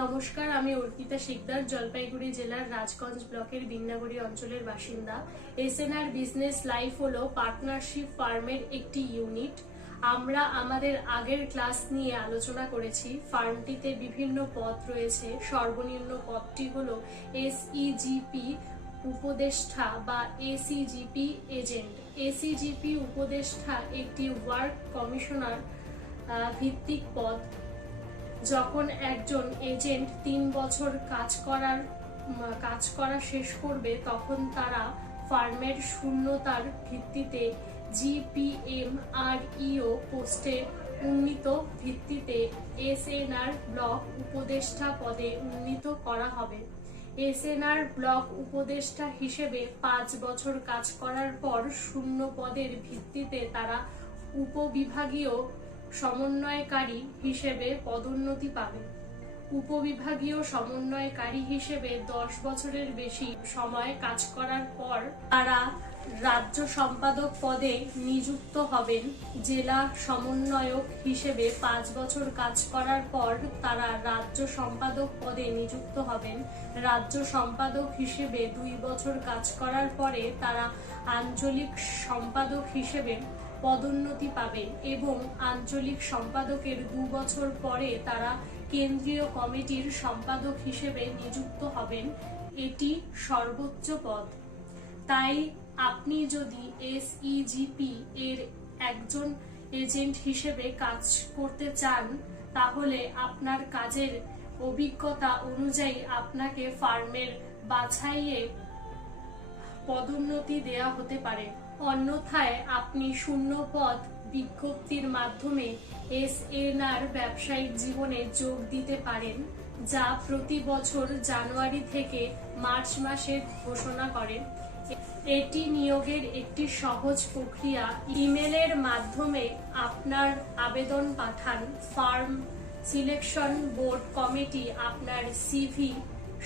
নমস্কার, আমি অর্পিতা শিকদার, জলপাইগুড়ি জেলার রাজগঞ্জ ব্লকের বিন্নাগুড়ি অঞ্চলের বাসিন্দা। এসএনআর বিজনেস লাইফ হলো পার্টনারশিপ ফার্মের একটি ইউনিট। আমরা আমাদের আগের ক্লাস নিয়ে আলোচনা করেছি। ফার্মটিতে বিভিন্ন পদ রয়েছে। সর্বনিম্ন পদটি হলো এসইজিপি উপদেষ্টা বা এসিজিপি এজেন্ট। এসিজিপি উপদেষ্টা একটি ওয়ার্ক কমিশনার ভিত্তিক পদ। যখন একজন এজেন্ট 3 বছর কাজ করা শেষ করবে, তখন তারা ফার্মের শূন্যতার ভিত্তিতে জিপিএমআরইও পোস্টে উন্নীত ভিত্তিতে এসএনআর ব্লক উপদেষ্টা পদে উন্নীত করা হবে। এসএনআর ব্লক উপদেষ্টা হিসেবে 5 বছর কাজ করার পর শূন্য পদের ভিত্তিতে তারা উপবিভাগীয় সমন্বয়কারী হিসেবে পদোন্নতি পাবে। উপবিভাগীয় সমন্বয়কারী হিসেবে 10 বছরের বেশি সময় কাজ করার পর তারা রাজ্য সম্পাদক পদে নিযুক্ত হবেন। জেলা সমন্বয়ক হিসেবে 5 বছর কাজ করার পর তারা রাজ্য সম্পাদক পদে নিযুক্ত হবেন। রাজ্য সম্পাদক হিসেবে 2 বছর কাজ করার পরে তারা আঞ্চলিক সম্পাদক হিসেবে পদোন্নতি পাবেন এবং আঞ্চলিক সম্পাদকের 2 বছর পরে তারা কেন্দ্রীয় কমিটির সম্পাদক হিসেবে নিযুক্ত হবেন। এটি সর্বোচ্চ পদ। তাই আপনি যদি এসইজিপি এর একজন এজেন্ট হিসেবে কাজ করতে চান, তাহলে আপনার কাজের অভিজ্ঞতা অনুযায়ী আপনাকে ফার্মের বাছাইয়ে পদোন্নতি দেয়া হতে পারে। অন্যথায় আপনি শূন্য পদ বিজ্ঞপ্তির মাধ্যমে এসএনআর ব্যবসায়িক জীবনে যোগ দিতে পারেন, যা প্রতি বছর জানুয়ারি থেকে মার্চ মাসে ঘোষণা করে। এটি নিয়োগের একটি সহজ প্রক্রিয়া। ইমেলের মাধ্যমে আপনার আবেদন পাঠান। ফার্ম সিলেকশন বোর্ড কমিটি আপনার সিভি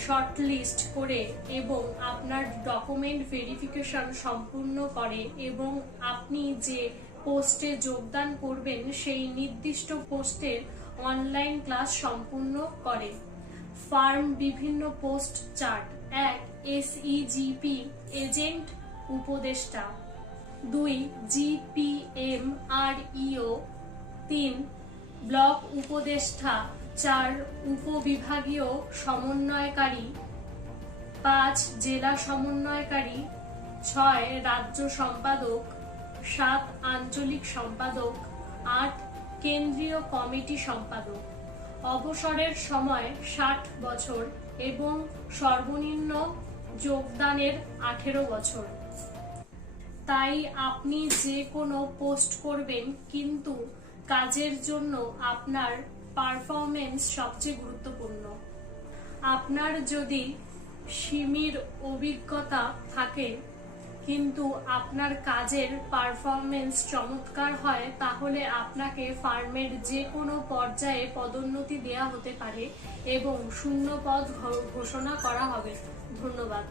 শর্টলিস্ট করে এবং আপনার ডকুমেন্ট ভেরিফিকেশন সম্পূর্ণ করে এবং আপনি যে পোস্টে যোগদান করবেন সেই নির্দিষ্ট পোস্টের অনলাইন ক্লাস সম্পূর্ণ করে। ফার্ম বিভিন্ন পোস্ট চার্ট: 1 এসইজিপি এজেন্ট উপদেষ্টা, 2 জিপিএমআরইও, 3 ব্লক উপদেষ্টা, 4 উপবিভাগীয় সমন্বয়কারী, 5 জেলা সমন্বয়কারী, 6 রাজ্য সম্পাদক, 7 আঞ্চলিক সম্পাদক, 8 কেন্দ্রীয় কমিটি সম্পাদক। অবসরের সময় 60 বছর এবং সর্বনিম্ন যোগদানের 18 বছর। তাই আপনি যে কোনো পোস্ট করবেন, কিন্তু কাজের জন্য আপনার পারফরমেন্স সবচেয়ে গুরুত্বপূর্ণ। আপনার যদি সিমির অভিজ্ঞতা থাকে কিন্তু আপনার কাজের পারফরমেন্স চমৎকার হয়, তাহলে আপনাকে ফার্মের যে কোনো পর্যায়ে পদোন্নতি দেয়া হতে পারে এবং শূন্য পদ ঘোষণা করা হবে। ধন্যবাদ।